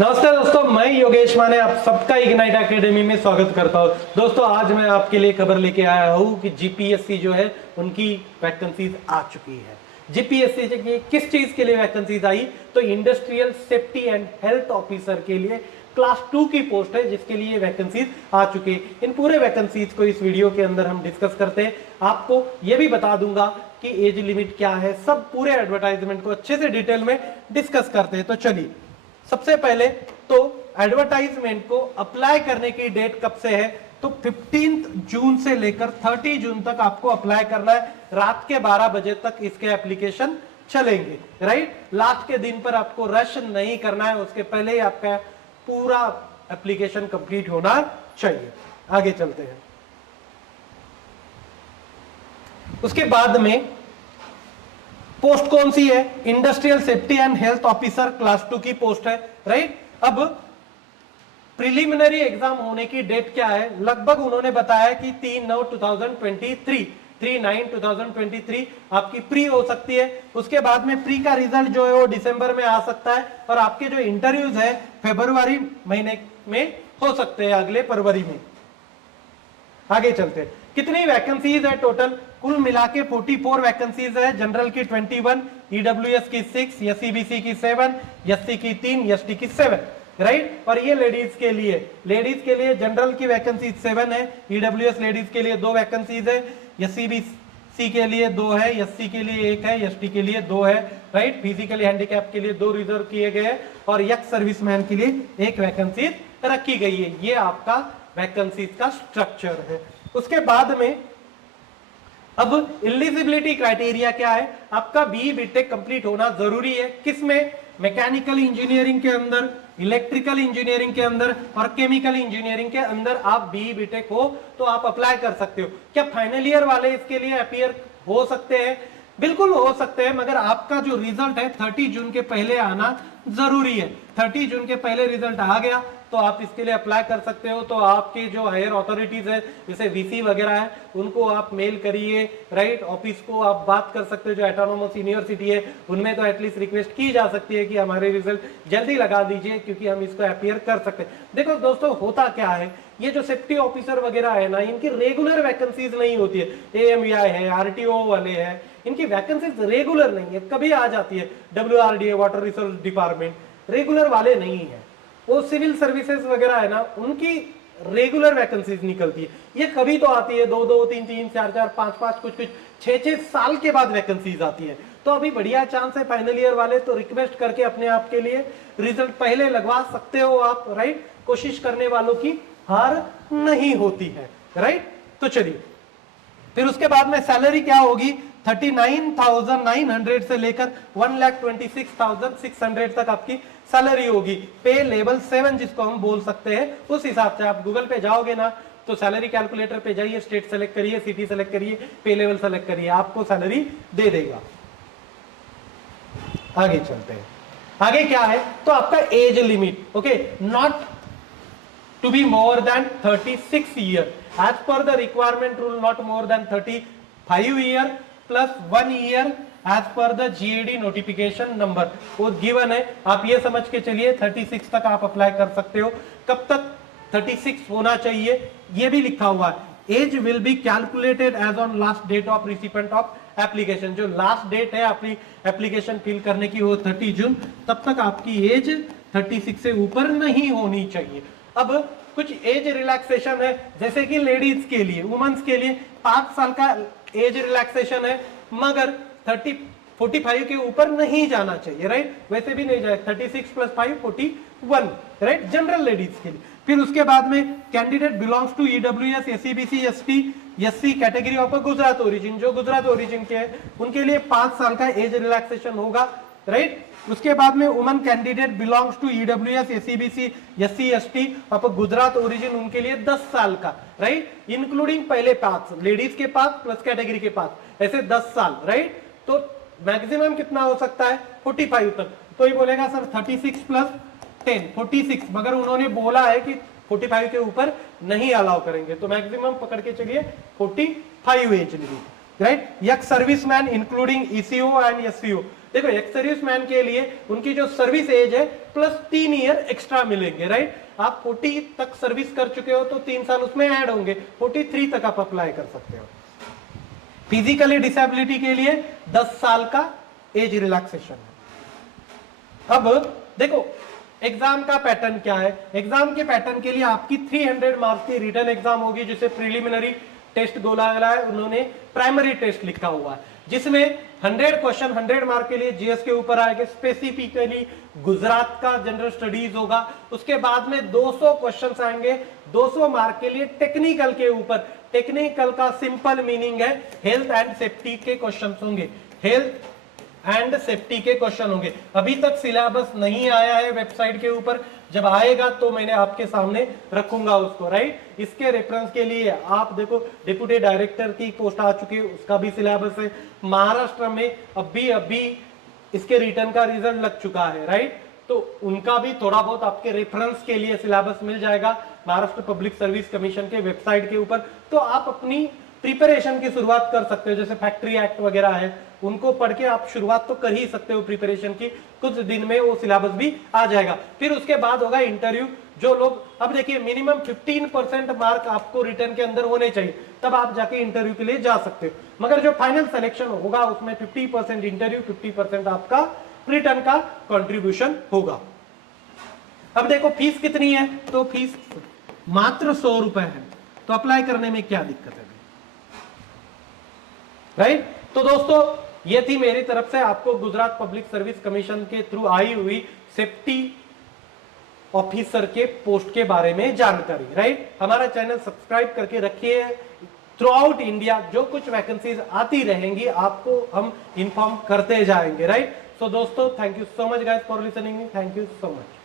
नमस्ते दोस्तों, मैं योगेश माने आप सबका इग्नाइट एकेडमी में स्वागत करता हूं। दोस्तों आज मैं आपके लिए खबर लेके आया हूं कि जीपीएससी जो है उनकी वैकेंसीज आ चुकी है। जीपीएससी की किस चीज के लिए वैकेंसीज आई? तो industrial safety and health officer के लिए क्लास 2 की पोस्ट है जिसके लिए वैकेंसीज आ चुकी है। इन पूरे वैकेंसीज को इस वीडियो के अंदर हम डिस्कस करते हैं। आपको यह भी बता दूंगा कि एज लिमिट क्या है, सब पूरे एडवर्टाइजमेंट को अच्छे से डिटेल में डिस्कस करते हैं। तो चलिए, सबसे पहले तो एडवर्टाइजमेंट को अप्लाई करने की डेट कब से है? तो 15 जून से लेकर 30 जून तक आपको अप्लाई करना है। रात के 12 बजे तक इसके एप्लीकेशन चलेंगे, राइट। लास्ट के दिन पर आपको रश नहीं करना है, उसके पहले ही आपका पूरा एप्लीकेशन कंप्लीट होना चाहिए। आगे चलते हैं। उसके बाद में पोस्ट कौन सी है? Industrial safety and health officer class 2 की पोस्ट है, राइट। अब प्रिलिमिनरी एग्जाम होने की डेट क्या है? लगभग उन्होंने बताया कि 3/9/2023 आपकी प्री हो सकती है। उसके बाद में प्री का रिजल्ट जो है वो दिसंबर में आ सकता है और आपके जो इंटरव्यूज है फरवरी महीने में हो सकते हैं, अगले फरवरी में। आगे चलते हैं। कितनी वैकेंसीज है टोटल? कुल मिला के 44 वैकेंसीज है। जनरल की 21, ईडब्ल्यूएस की 6, एससीबीसी की 7, एससी की 3, एसटी की 7, राइट। और ये लेडीज के लिए जनरल की वैकेंसी 7 है, ईडब्ल्यूएस लेडीज के लिए 2 वैकेंसीज है, एससीबीसी के लिए 2 है, एससी के लिए 1 है, एसटी के लिए 2 है, राइट। फिजिकली हैंडीकैप के लिए 2 रिजर्व किए गए हैं और एक्स सर्विसमैन के लिए 1 वैकेंसी रखी गई है। ये आपका वैकेंसीज का स्ट्रक्चर है। उसके बाद में अब एलिजिबिलिटी क्राइटेरिया क्या है? आपका बीई बीटेक कंप्लीट होना जरूरी है। किसमें? मैकेनिकल इंजीनियरिंग के अंदर, इलेक्ट्रिकल इंजीनियरिंग के अंदर और केमिकल इंजीनियरिंग के अंदर आप बीई बीटेक हो तो आप अप्लाई कर सकते हो। क्या फाइनल ईयर वाले इसके लिए अपीयर हो सकते हैं? बिल्कुल हो सकते हैं, मगर आपका जो रिजल्ट है 30 जून के पहले आना जरूरी है। 30 जून के पहले रिजल्ट आ गया तो आप इसके लिए अप्लाई कर सकते हो। तो आपकी जो हायर अथॉरिटीज है जैसे वीसी वगैरह है उनको आप मेल करिए, राइट। ऑफिस को आप बात कर सकते हो, जो ऑटोनोमस यूनिवर्सिटी है उनमें तो एटलीस्ट रिक्वेस्ट की जा सकती है कि हमारे रिजल्ट जल्दी लगा दीजिए क्योंकि हम इसको अपीयर कर सकते हैं। देखो दोस्तों, होता क्या है, ये जो सेफ्टी ऑफिसर वगैरह है ना, इनकी रेगुलर वैकेंसीज नहीं होती है। एएमवीआई है, आरटीओ वाले हैं, इनकी वैकेंसीज रेगुलर नहीं है, कभी आ जाती है। डब्ल्यूआरडीए वाटर रिसोर्स डिपार्टमेंट रेगुलर वाले नहीं है। वो सिविल सर्विसेज वगैरह है ना, उनकी रेगुलर वैकेंसीज निकलती है। ये कभी तो आती है 2-2, 3-3, 4-4, 5-5, कुछ 6-6 साल के बाद वैकेंसीज आती है। तो अभी बढ़िया चांस है। फाइनल ईयर वाले तो रिक्वेस्ट करके अपने आप के लिए रिजल्ट पहले लगवा सकते हो आप, राइट। कोशिश करने वालों की हार नहीं होती है, राइट। तो चलिए, फिर उसके बाद में सैलरी क्या होगी? 39,900 से लेकर 1,26,600 तक आपकी सैलरी होगी। पे लेवल 7 जिसको हम बोल सकते हैं, उस हिसाब से आप गूगल पे जाओगे ना तो सैलरी कैलकुलेटर पे जाइए, स्टेट सेलेक्ट करिए, सिटी सेलेक्ट करिए, पे लेवल सेलेक्ट करिए, आपको सैलरी दे देगा। आगे चलते हैं। आगे क्या है? तो आपका age limit, okay, not to be more than 36 year as per the requirement rule, not more than 35 year plus 1 year as per the GAD notification number, वो गिवन है। आप ये समझ के चलिए 36 तक आप अप्लाई कर सकते हो। कब तक 36 होना चाहिए ये भी लिखा हुआ है। Age will be calculated as on last date of recipient of application. जो लास्ट डेट है आपकी एप्लीकेशन फिल करने की वो 30 जून, तब तक आपकी एज 36 से ऊपर नहीं होनी चाहिए। अब कुछ एज रिलैक्सेशन है, जैसे कि लेडीज के लिए, वुमेन्स के लिए 5 साल का एज रिलैक्सेशन है, मगर 45 के ऊपर नहीं जाना चाहिए, राइट। वैसे भी नहीं जाए, 36 + 5 41, राइट, जनरल लेडीज के लिए। फिर उसके बाद में candidate belongs to EWS, SCBC, ST, SC category of Gujarat origin, जो गुजरात ओरिजिन के हैं उनके लिए 5 साल का एज रिलैक्सेशन होगा, राइट। उसके बाद में woman candidate belongs to EWS, SCBC, SC, ST of Gujarat origin, उनके लिए 10 साल का, राइट, इंक्लूडिंग पहले 5 लेडीज के 5 प्लस कैटेगरी के 5, ऐसे 10 साल, राइट। तो मैक्सिमम कितना हो सकता है? 45 तक। तो ये बोलेगा सर 36 + 10 46, मगर उन्होंने बोला है कि 45 के ऊपर नहीं अलाउ करेंगे, तो मैक्सिमम पकड़ के चलिए 45 एज लिमिट, राइट। यक serviceman including eco and SCO, देखो एक्स सर्विस मैन के लिए उनकी जो सर्विस एज है प्लस 3 ईयर एक्स्ट्रा मिलेंगे, राइट। आप 40 तक सर्विस कर चुके हो तो 3 साल उसमें ऐड होंगे, 43 तक आप अप्लाई कर सकते हो। फिजिकली डिसेबिलिटी के लिए 10 साल का एज रिलैक्सेशन है। अब देखो एग्जाम का पैटर्न क्या है। एग्जाम के पैटर्न के लिए आपकी 300 मार्क्स की रिटन एग्जाम होगी, जिसे प्रिलिमिनरी टेस्ट बोला गया है, उन्होंने प्राइमरी टेस्ट लिखा हुआ है, जिसमें 100 क्वेश्चन 100 मार्क के लिए जीएस के ऊपर आएंगे, स्पेसिफिकली गुजरात का जनरल स्टडीज होगा। उसके बाद में 200 क्वेश्चंस आएंगे 200 मार्क के लिए टेक्निकल के ऊपर। टेक्निकल का सिंपल मीनिंग है हेल्थ एंड सेफ्टी के क्वेश्चंस होंगे, हेल्थ एंड सेफ्टी के क्वेश्चन होंगे। अभी तक सिलेबस नहीं आया है वेबसाइट के ऊपर, जब आएगा तो मैंने आपके सामने रखूंगा उसको, राइट। इसके रेफरेंस के लिए आप देखो डिप्यूटी डायरेक्टर की पोस्ट आ चुकी है, उसका भी सिलेबस है। महाराष्ट्र में अभी इसके रिटर्न का रिजल्ट लग चुका है, राइट। तो उनका भी थोड़ा बहुत आपके रेफरेंस के लिए सिलेबस मिल जाएगा महाराष्ट्र पब्लिक सर्विस कमीशन के वेबसाइट के ऊपर। तो आप अपनी प्रिपरेशन की शुरुआत कर सकते हो, जैसे फैक्ट्री एक्ट वगैरह है उनको पढ़ के आप शुरुआत तो कर ही सकते हो प्रिपरेशन की। कुछ दिन में वो सिलेबस भी आ जाएगा। फिर उसके बाद होगा इंटरव्यू। जो लोग अब देखिए मिनिमम 15% मार्क आपको रिटर्न के अंदर होने चाहिए, तब आप जाके इंटरव्यू के लिए जा सकते हो। मगर जो फाइनल सिलेक्शन होगा उसमें 50% इंटरव्यू, 50% आपका रिटर्न का कंट्रीब्यूशन होगा। अब देखो फीस कितनी है, तो फीस मात्र 100 रुपए है। तो अप्लाई करने में क्या दिक्कत है, राइट। तो दोस्तों ये थी मेरी तरफ से आपको गुजरात पब्लिक सर्विस कमीशन के थ्रू आई हुई सेफ्टी ऑफिसर के पोस्ट के बारे में जानकारी, राइट। हमारा चैनल सब्सक्राइब करके रखिए। थ्रू आउट इंडिया जो कुछ वैकेंसीज आती रहेंगी आपको हम इन्फॉर्म करते जाएंगे, राइट। सो दोस्तों thank you so much guys for listening, thank you so much.